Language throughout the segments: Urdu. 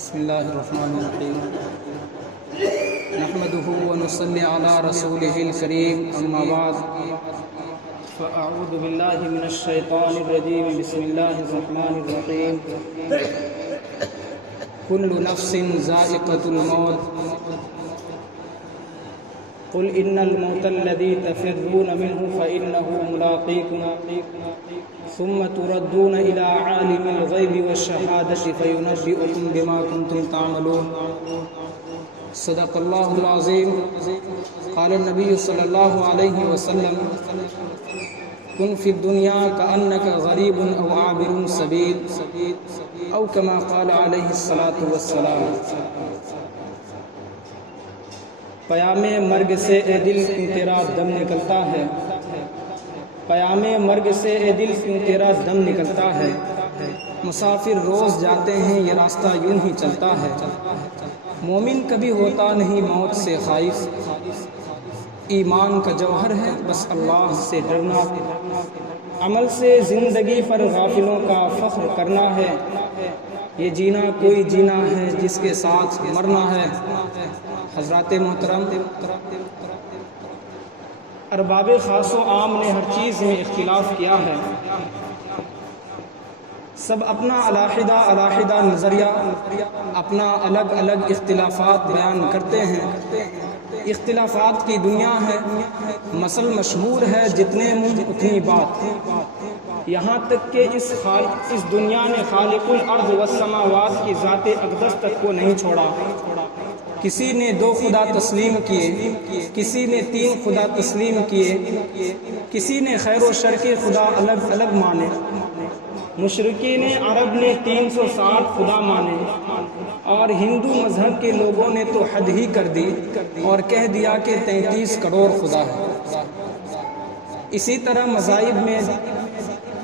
بسم الله الرحمن الرحيم نحمده ونصلي على رسوله الكريم أما بعد فأعوذ بالله من الشيطان الرجيم بسم الله الرحمن الرحيم كل نفس ذائقة الموت قل إن الموت الذي تفرون منه فإنه ملاقيكم ثم تردون إلى عالم الغيب والشهادة فينبئكم بما كنتم تعملون صدق الله العظيم قال النبي صلى الله عليه وسلم كن في الدنيا كأنك غريب أو عابر سبيل أو كما قال عليه الصلاة والسلام پیام مرگ سے اے دل کیوں تیرا دم نکلتا ہے، پیام مرگ سے اے دل کیوں تیرا دم نکلتا ہے، مسافر روز جاتے ہیں یہ راستہ یوں ہی چلتا ہے، مومن کبھی ہوتا نہیں موت سے خائف، ایمان کا جوہر ہے بس اللہ سے ڈرنا، عمل سے زندگی پر غافلوں کا فخر کرنا ہے، یہ جینا کوئی جینا ہے جس کے ساتھ مرنا ہے۔ حضرات محترم، ارباب خاص و عام نے ہر چیز میں اختلاف کیا ہے، سب اپنا علیحدہ نظریہ، اپنا الگ الگ اختلافات بیان کرتے ہیں، اختلافات کی دنیا ہے، مثل مشہور ہے جتنے منہ اتنی بات، یہاں تک کہ اس دنیا نے خالق الارض والسماوات کی ذات اقدس تک کو نہیں چھوڑا، کسی نے 2 خدا تسلیم کیے، کسی نے 3 خدا تسلیم کیے، کسی نے خیر و شر کے خدا الگ الگ مانے، مشرکین عرب نے 360 خدا مانے، اور ہندو مذہب کے لوگوں نے تو حد ہی کر دی اور کہہ دیا کہ 33 کروڑ خدا ہے۔ اسی طرح مذاہب میں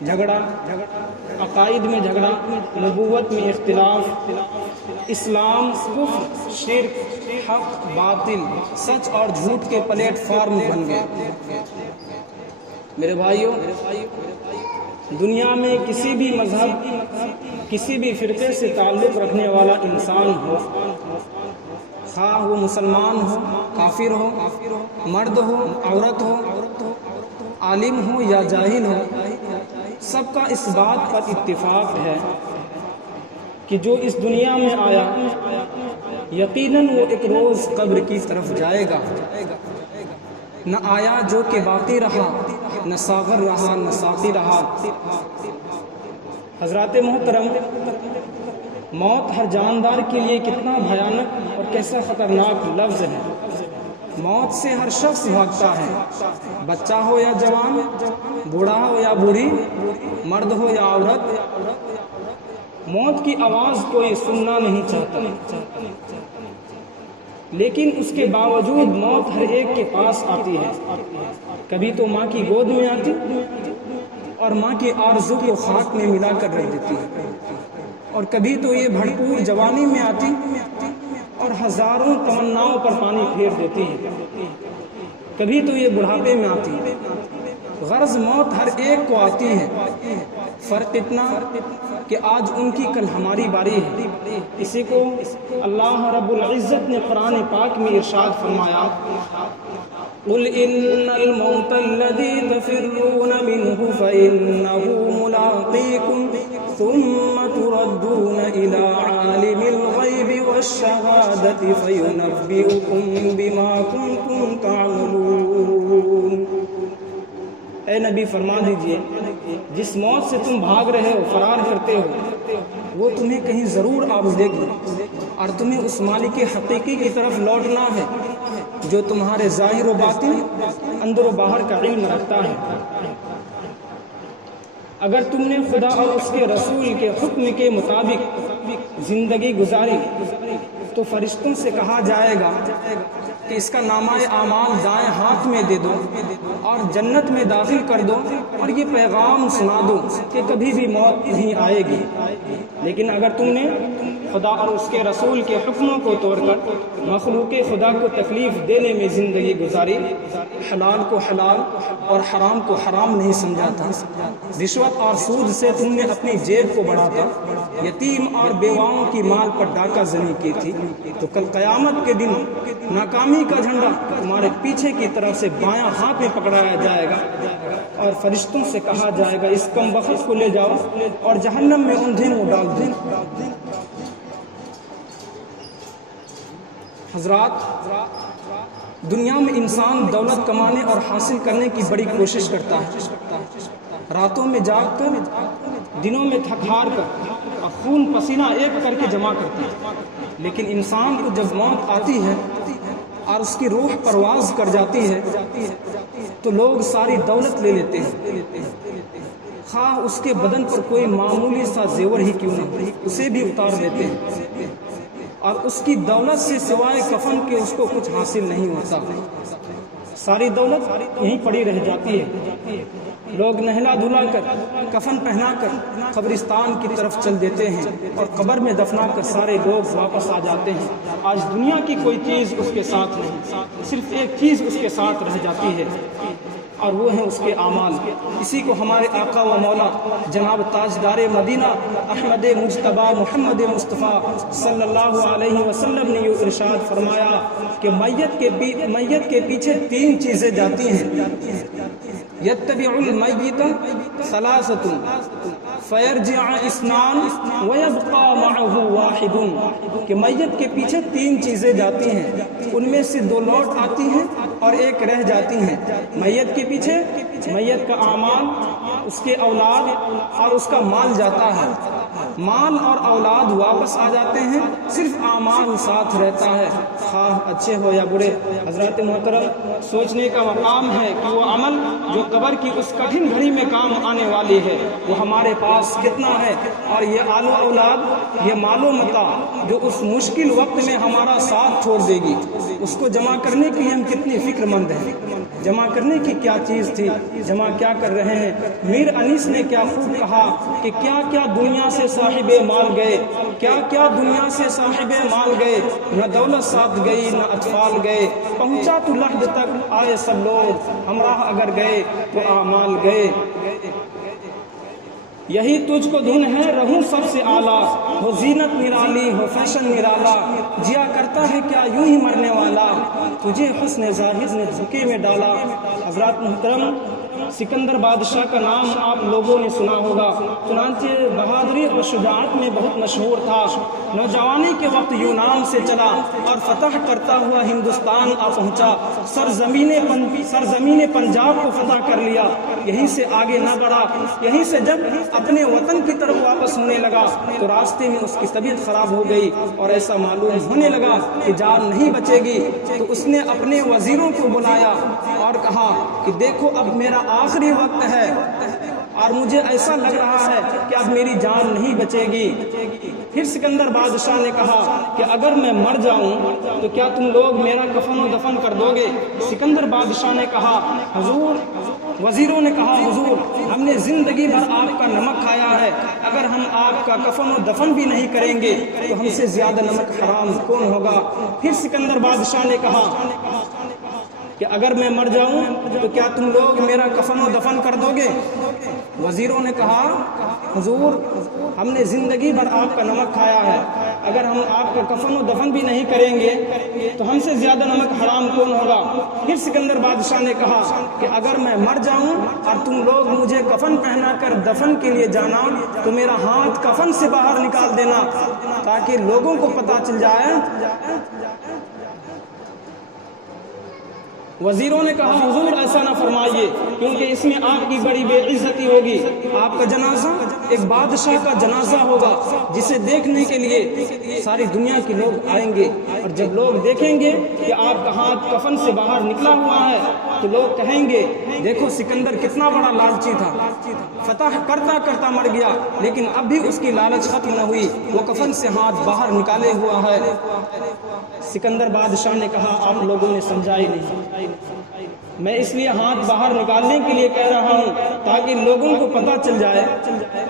جھگڑا، عقائد میں جھگڑا، نبوت میں اختلاف، اسلام کفر شرک حق باطل سچ اور جھوٹ کے پلیٹ فارم بن گئے۔ میرے بھائیوں، دنیا میں کسی بھی مذہب، کسی بھی فرقے سے تعلق رکھنے والا انسان ہو، خواہ وہ مسلمان ہو، کافر ہو، مرد ہو، عورت ہو، عالم ہو یا جاہل ہو، سب کا اس بات پر اتفاق ہے کہ جو اس دنیا میں آیا یقیناً وہ ایک روز قبر کی طرف جائے گا، نہ آیا جو کہ باقی رہا، نہ ساغر رہا نہ ساقی رہا۔ حضرات محترم، موت ہر جاندار کے لیے کتنا بھیانک اور کیسا خطرناک لفظ ہے۔ موت سے ہر شخص بھاگتا ہے، بچہ ہو یا جوان، بوڑھا ہو یا بوڑھی، مرد ہو یا عورت، موت کی آواز کوئی سننا نہیں چاہتا، لیکن اس کے باوجود موت ہر ایک کے پاس آتی ہے، کبھی تو ماں کی گود میں آتی اور ماں کی آرزو کو خاک میں ملا کر رکھ دیتی ہے، اور کبھی تو یہ بھرپور جوانی میں آتی اور ہزاروں تمناؤں پر پانی پھیر دیتی ہے، کبھی تو یہ بڑھاپے میں آتی ہے۔ غرض موت ہر ایک کو آتی ہے، فرق اتنا کہ آج ان کی کل ہماری باری ہے۔ اسی کو اللہ رب العزت نے قرآن پاک میں ارشاد فرمایا، قُلْ إِنَّ الْمَوْتَ الَّذِي تَفِرُّونَ مِنْهُ فَإِنَّهُ مُلَاقِيكُمْ ثُمَّ تُرَدُّونَ إِلَى عَالِمِ الْغَيْبِ وَالشَّهَادَةِ فَيُنَبِّئُكُم بِمَا كُنتُمْ تَعْمَلُونَ۔ اے نبی فرما دیجئے، جس موت سے تم بھاگ رہے ہو، فرار کرتے ہو، وہ تمہیں کہیں ضرور آ ملے گی، اور تمہیں اس مالک حقیقی کی طرف لوٹنا ہے جو تمہارے ظاہر و باطن، اندر و باہر کا علم رکھتا ہے۔ اگر تم نے خدا اور اس کے رسول کے حکم کے مطابق زندگی گزاری تو فرشتوں سے کہا جائے گا کہ اس کا نامہ اعمال دائیں ہاتھ میں دے دو اور جنت میں داخل کر دو، اور یہ پیغام سنا دو کہ کبھی بھی موت نہیں آئے گی۔ لیکن اگر تم نے خدا اور اس کے رسول کے حکموں کو توڑ کر مخلوق خدا کو تکلیف دینے میں زندگی گزاری، حلال کو حلال اور حرام کو حرام نہیں سمجھا تھا، رشوت اور سود سے تم نے اپنی جیب کو بڑھاتا، یتیم اور بیواؤں کی مال پر ڈاکہ زنی کی تھی، تو کل قیامت کے دن ناکامی کا جھنڈا تمہارے پیچھے کی طرف سے بایاں ہاتھ میں پکڑایا جائے گا اور فرشتوں سے کہا جائے گا اس کم بخت کو لے جاؤ اور جہنم میں اندھے منہ ڈال دو۔ حضرات، دنیا میں انسان دولت کمانے اور حاصل کرنے کی بڑی کوشش کرتا ہے، راتوں میں جاگ کر، دنوں میں تھک ہار کر اور خون پسینہ ایک کر کے جمع کرتا ہے، لیکن انسان کو جب موت آتی ہے اور اس کی روح پرواز کر جاتی ہے تو لوگ ساری دولت لے لیتے ہیں، خواہ اس کے بدن پر کوئی معمولی سا زیور ہی کیوں نہ، اسے بھی اتار دیتے ہیں، اور اس کی دولت سے سوائے کفن کے اس کو کچھ حاصل نہیں ہوتا، ساری دولت یہیں پڑی رہ جاتی ہے۔ لوگ نہلا دھلا کر، کفن پہنا کر قبرستان کی طرف چل دیتے ہیں اور قبر میں دفنا کر سارے لوگ واپس آ جاتے ہیں۔ آج دنیا کی کوئی چیز اس کے ساتھ نہیں، صرف ایک چیز اس کے ساتھ رہ جاتی ہے اور وہ ہیں اس کے اعمال۔ اسی کو ہمارے آقا و مولا جناب تاجدار مدینہ احمد مجتبیٰ محمد مصطفیٰ صلی اللہ علیہ وسلم نے یہ ارشاد فرمایا کہ میت کے پیچھے تین چیزیں جاتی ہیں، یتبع المیت ثلاثۃ فیرجع اثنان ویبقى معه واحد، کہ میت کے پیچھے تین چیزیں جاتی ہیں، ان میں سے دو لوٹ آتی ہیں اور ایک رہ جاتی ہیں۔ میت کے پیچھے میت کا اعمال، اس کے اولاد اور اس کا مال جاتا ہے، مال اور اولاد واپس آ جاتے ہیں، صرف اعمال ساتھ رہتا ہے، خواہ اچھے ہو یا برے۔ حضرات محترم، سوچنے کا مقام ہے کہ وہ عمل جو قبر کی اس کٹھن گھڑی میں کام آنے والی ہے وہ ہمارے پاس کتنا ہے، اور یہ آل و اولاد، یہ مال و متاع جو اس مشکل وقت میں ہمارا ساتھ چھوڑ دے گی، اس کو جمع کرنے کے لیے ہم کتنی فکر مند ہیں، جمع کرنے کی کیا چیز تھی، جمع کیا کر رہے ہیں۔ میر انیس نے کیا خوب کہا کہ کیا کیا دنیا سے صاحب مال گئے، کیا کیا دنیا سے صاحب مال گئے، نہ دولت ساتھ گئی نہ اطفال گئے، پہنچا تو لحد تک آئے سب لوگ، ہمراہ اگر گئے تو اعمال گئے۔ یہی تجھ کو دھن ہے رہوں سب سے اعلیٰ، ہو زینت نرالی ہو فیشن نرالا، جیا کرتا ہے کیا یوں ہی مرنے والا، تجھے حسن ظاہر نے دھوکے میں ڈالا۔ حضرات محترم، سکندر بادشاہ کا نام آپ لوگوں نے سنا ہوگا، چنانچہ بہادری اور شجاعت میں بہت مشہور تھا۔ نوجوانی کے وقت یونان سے چلا اور فتح کرتا ہوا ہندوستان آ پہنچا، سرزمین پنجاب کو فتح کر لیا، یہیں سے آگے نہ بڑھا۔ یہیں سے جب اپنے وطن کی طرف واپس ہونے لگا تو راستے میں اس کی طبیعت خراب ہو گئی اور ایسا معلوم ہونے لگا کہ جان نہیں بچے گی، تو اس نے اپنے وزیروں کو بلایا اور کہا کہ دیکھو اب میرا آخری وقت ہے اور مجھے ایسا لگ رہا ہے کہ اب میری جان نہیں بچے گی۔ پھر سکندر بادشاہ نے کہا کہ اگر میں مر جاؤں تو کیا تم لوگ میرا کفن و دفن کر دو گے؟ سکندر بادشاہ نے کہا حضور، وزیروں نے کہا حضور، ہم نے زندگی بھر آپ کا نمک کھایا ہے، اگر ہم آپ کا کفن و دفن بھی نہیں کریں گے تو ہم سے زیادہ نمک حرام کون ہوگا؟ پھر سکندر بادشاہ نے کہا کہ اگر میں مر جاؤں تو کیا تم لوگ میرا کفن و دفن کر دو گے؟ وزیروں نے کہا حضور، ہم نے زندگی بھر آپ کا نمک کھایا ہے، اگر ہم آپ کا کفن و دفن بھی نہیں کریں گے تو ہم سے زیادہ نمک حرام کون ہوگا؟ پھر سکندر بادشاہ نے کہا کہ اگر میں مر جاؤں اور تم لوگ مجھے کفن پہنا کر دفن کے لیے جانا تو میرا ہاتھ کفن سے باہر نکال دینا تاکہ لوگوں کو پتہ چل جائے۔ وزیروں نے کہا حضور ایسا نہ فرمائیے، کیونکہ اس میں آپ کی بڑی بے عزتی ہوگی، آپ کا جنازہ ایک بادشاہ کا جنازہ ہوگا جسے دیکھنے کے لیے ساری دنیا کے لوگ آئیں گے، اور جب لوگ دیکھیں گے کہ آپ کا ہاتھ کفن سے باہر نکلا ہوا ہے تو لوگ کہیں گے دیکھو سکندر کتنا بڑا لالچی تھا، فتح کرتا کرتا مر گیا لیکن اب بھی اس کی لالچ ختم نہ ہوئی، وہ کفن سے ہاتھ باہر نکالے ہوا ہے۔ سکندر بادشاہ نے کہا آپ لوگوں نے سمجھا ہی نہیں، میں اس لیے ہاتھ باہر نکالنے کے لیے کہہ رہا ہوں تاکہ لوگوں کو پتہ چل جائے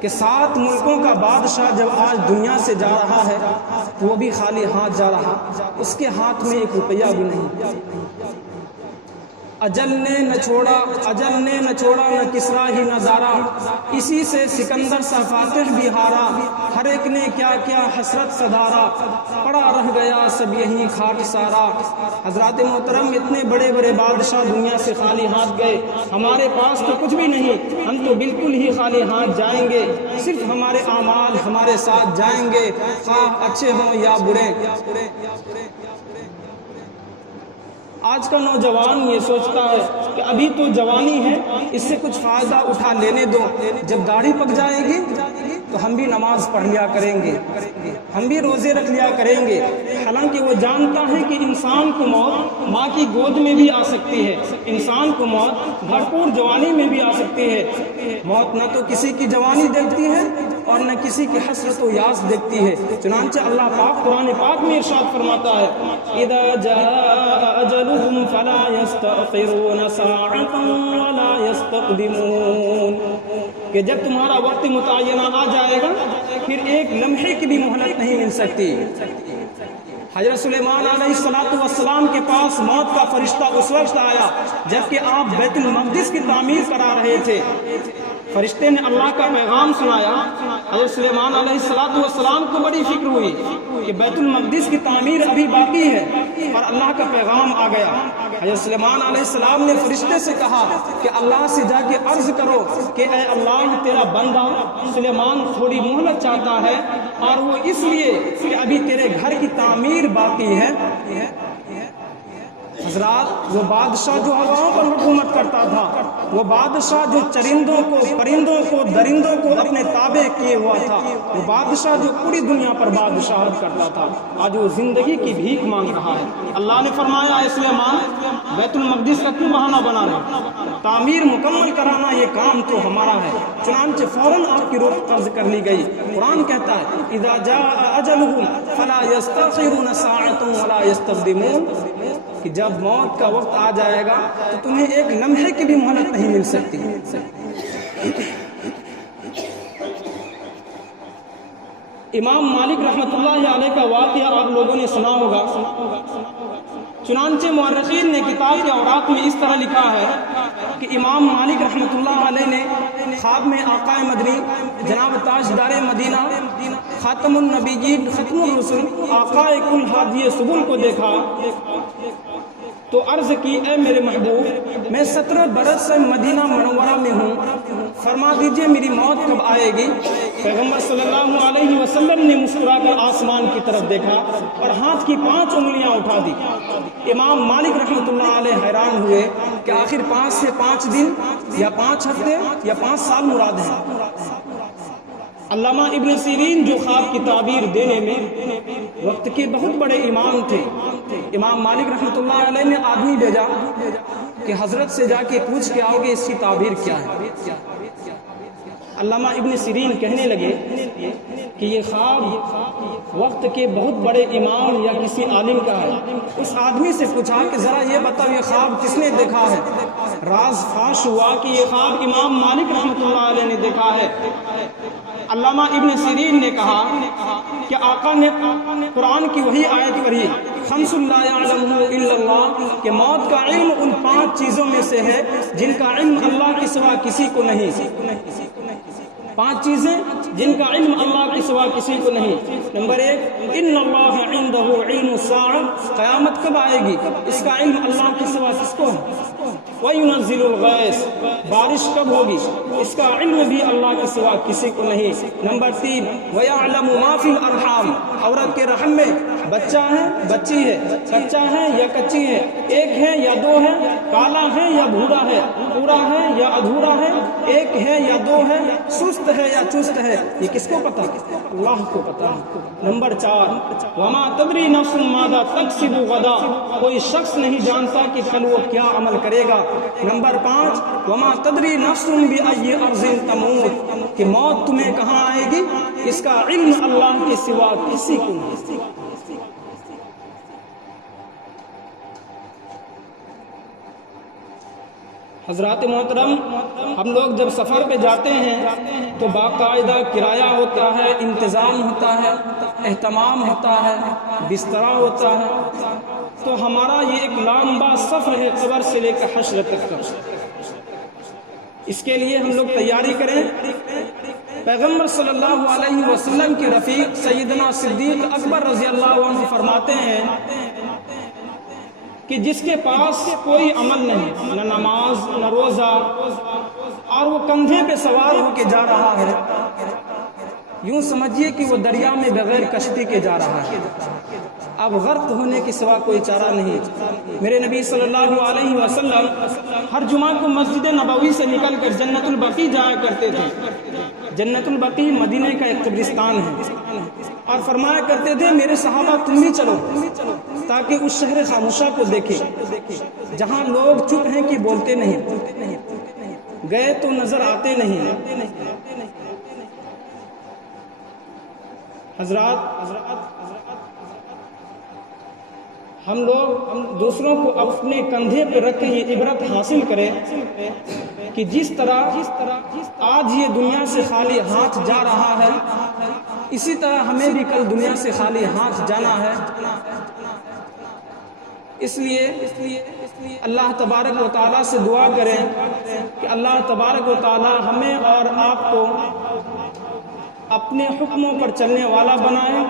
کہ 7 ملکوں کا بادشاہ جب آج دنیا سے جا رہا ہے تو وہ بھی خالی ہاتھ جا رہا، اس کے ہاتھ میں 1 روپیہ بھی نہیں۔ اجل نے نہ چھوڑا نہ کسرا ہی نہ دارا، اسی سے سکندر سا فاتح بھی ہارا، ہر ایک نے کیا کیا حسرت سدھارا، پڑا رہ گیا سب یہی کھاٹ سارا۔ حضرات محترم، اتنے بڑے بڑے بادشاہ دنیا سے خالی ہاتھ گئے، ہمارے پاس تو کچھ بھی نہیں، ہم تو بالکل ہی خالی ہاتھ جائیں گے، صرف ہمارے اعمال ہمارے ساتھ جائیں گے، خواہ اچھے ہوں یا برے۔ آج کا نوجوان یہ سوچتا ہے کہ ابھی تو جوانی ہے، اس سے کچھ فائدہ اٹھا لینے دو، جب داڑھی پک جائے گی تو ہم بھی نماز پڑھ لیا کریں گے، ہم بھی روزے رکھ لیا کریں گے۔ حالانکہ وہ جانتا ہے کہ انسان کو موت ماں کی گود میں بھی آ سکتی ہے، انسان کو موت بھرپور جوانی میں بھی آ سکتی ہے۔ موت نہ تو کسی کی جوانی دیکھتی ہے اور نہ کسی کی حسرت و یاس دیکھتی ہے۔ چنانچہ اللہ پاک قرآن پاک میں ارشاد فرماتا ہے، اذا جاء اجلهم فلا يستأخرون ساعة ولا يستقدمون، کہ جب تمہارا وقت متعینہ آ جائے گا پھر ایک لمحے کی بھی مہلت نہیں مل سکتی۔ حضرت سلیمان علیہ السلام کے پاس موت کا فرشتہ اس وقت آیا جبکہ آپ بیت المقدس کی تعمیر کرا رہے تھے۔ فرشتے نے اللہ کا پیغام سنایا، حضرت سلیمان علیہ السلام کو بڑی فکر ہوئی کہ بیت المقدس کی تعمیر ابھی باقی ہے، اور اللہ کا پیغام آ گیا۔ حضرت سلیمان علیہ السلام نے فرشتے سے کہا کہ اللہ سے جا کے عرض کرو کہ اے اللہ، تیرا بندہ سلیمان تھوڑی مہلت چاہتا ہے، اور وہ اس لیے کہ ابھی تیرے گھر کی تعمیر باقی ہے۔ حضرات، وہ بادشاہ جو ہواؤں پر حکومت کرتا تھا، وہ بادشاہ جو چرندوں کو، پرندوں کو، درندوں کو اپنے تابع کیے ہوا تھا، وہ بادشاہ جو پوری دنیا پر بادشاہت کرتا تھا، آج وہ زندگی کی بھیک مانگ رہا ہے۔ اللہ نے فرمایا، اے سلیمان، بیت المقدس کا کیوں بہانہ بنا رہے؟ تعمیر مکمل کرانا یہ کام تو ہمارا ہے۔ چنانچہ فوراً آپ کی روح قبض کر لی گئی۔ قرآن کہتا ہے، اذا جاء اجلهم فلا يستأخرون ساعة ولا يستقدمون، کہ جب موت کا وقت آ جائے گا تو تمہیں ایک لمحے کی بھی مہلت نہیں مل سکتی۔ امام مالک رحمۃ اللہ علیہ کا واقعہ آپ لوگوں نے سنا ہوگا۔ چنانچہ مورخین نے کتاب کے اوراق میں اس طرح لکھا ہے کہ امام مالک رحمۃ اللہ علیہ نے خواب میں آقا مدنی جناب تاجدار مدینہ خاتم النبیین ختم الرسل آقا کل ہادی سبل کو دیکھا تو عرض کی، اے میرے محبوب، میں 17 برس سے مدینہ منورہ میں ہوں، فرما دیجئے میری موت کب آئے گی؟ پیغمبر صلی اللہ علیہ وسلم نے مسکرا کر آسمان کی طرف دیکھا اور ہاتھ کی 5 انگلیاں اٹھا دی۔ امام مالک رحمۃ اللہ علیہ حیران ہوئے کہ آخر 5 سے 5 دن یا 5 ہفتے یا 5 سال مراد ہے۔ علامہ ابن سیرین جو خواب کی تعبیر دینے میں وقت کے بہت بڑے امام تھے، امام مالک رحمۃ اللہ علیہ نے آدمی بھیجا کہ حضرت سے جا کے پوچھ کے آؤ گے اس کی تعبیر کیا ہے۔ علامہ ابن سیرین کہنے لگے کہ یہ خواب وقت کے بہت بڑے امام یا کسی عالم کا ہے۔ اس آدمی سے پوچھا کہ ذرا یہ بتاؤ یہ خواب کس نے دیکھا ہے؟ راز فاش ہوا کہ یہ خواب امام مالک رحمۃ اللہ علیہ نے دیکھا ہے۔ علامہ ابن سیرین نے کہا کہ آقا نے قرآن کی وہی آیت پڑھی، خمس لا یعلمہ الا اللہ، کہ موت کا علم ان 5 چیزوں میں سے ہے جن کا علم اللہ کے سوا کسی کو نہیں۔ 5 چیزیں جن کا علم اللہ کے سوا کسی کو نہیں۔ نمبر 1، ان اللہ عنده علم الساعہ، قیامت کب آئے گی اس کا علم اللہ کے سوا کس کو ہے۔ وَيُنَزِّلُ الْغَيْثَ، بارش کب ہوگی اس کا علم بھی اللہ کے سوا کسی کو نہیں۔ نمبر 3، وَيَعْلَمُ مَا فِي الْأَرْحَامِ، عورت کے رحم میں بچہ ہے بچی ہے، کچا ہے یا کچی ہے، ایک ہے یا 2 ہے، کالا ہے یا بھورا ہے، پورا ہے یا ادھورا ہے، ایک ہے یا 2 ہے، سست ہے یا چست ہے، یہ کس کو پتا؟ اللہ کو پتا ہے۔ نمبر 4، وَمَا تَدْرِي نَفْسٌ مَاذَا تَكْسِبُ غَدًا، کوئی شخص نہیں جانتا کہ کل وہ کیا عمل کرے گا۔ نمبر 5، وَمَا تَدْرِي نَفْسٌ بِأَيِّ أَرْضٍ تَمُوتُ، کہ موت تمہیں کہاں آئے گی اس کا علم اللہ کے سوا کسی کو نہیں۔ حضرات محترم، ہم لوگ جب سفر پہ جاتے ہیں تو باقاعدہ کرایہ ہوتا ہے، انتظام ہوتا ہے، اہتمام ہوتا ہے، بستر ہوتا ہے. تو ہمارا یہ ایک لمبا سفر ہے قبر سے لے کر حشر تک کا. اس کے لیے ہم لوگ تیاری کریں. پیغمبر صلی اللہ علیہ وسلم کے رفیق سیدنا صدیق اکبر رضی اللہ عنہ فرماتے ہیں کہ جس کے پاس کوئی عمل نہیں، نہ نماز نہ روزہ، اور وہ کندھے پہ سوار ہو کے جا رہا ہے، یوں سمجھیے کہ وہ دریا میں بغیر کشتی کے جا رہا ہے، اب غرق ہونے کے سوا کوئی چارہ نہیں. میرے نبی صلی اللہ علیہ وسلم ہر جمعہ کو مسجد نبوی سے نکل کر جنت البقیع جایا کرتے تھے. جنت البقیع مدینہ کا ایک قبرستان ہے، اور فرمایا کرتے تھے میرے صحابہ تم بھی چلو تاکہ اس شہر خاموشہ کو دیکھیں جہاں لوگ چپ ہیں کہ بولتے نہیں، گئے تو نظر آتے نہیں. حضرات، ہم لوگ دوسروں کو اپنے کندھے پہ رکھ کے یہ عبرت حاصل کریں کہ جس طرح آج یہ دنیا سے خالی ہاتھ جا رہا ہے، اسی طرح ہمیں بھی کل دنیا سے خالی ہاتھ جانا ہے. اس لیے اللہ تبارک و تعالیٰ سے دعا کریں کہ اللہ تبارک و تعالیٰ ہمیں اور آپ کو اپنے حکموں پر چلنے والا بنائے،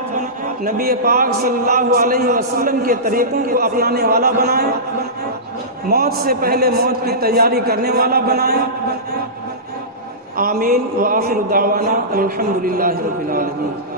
نبی پاک صلی اللہ علیہ وسلم کے طریقوں کو اپنانے والا بنائے، موت سے پہلے موت کی تیاری کرنے والا بنائے. آمین. وآخر دعوانا الحمدللہ رب العالمین.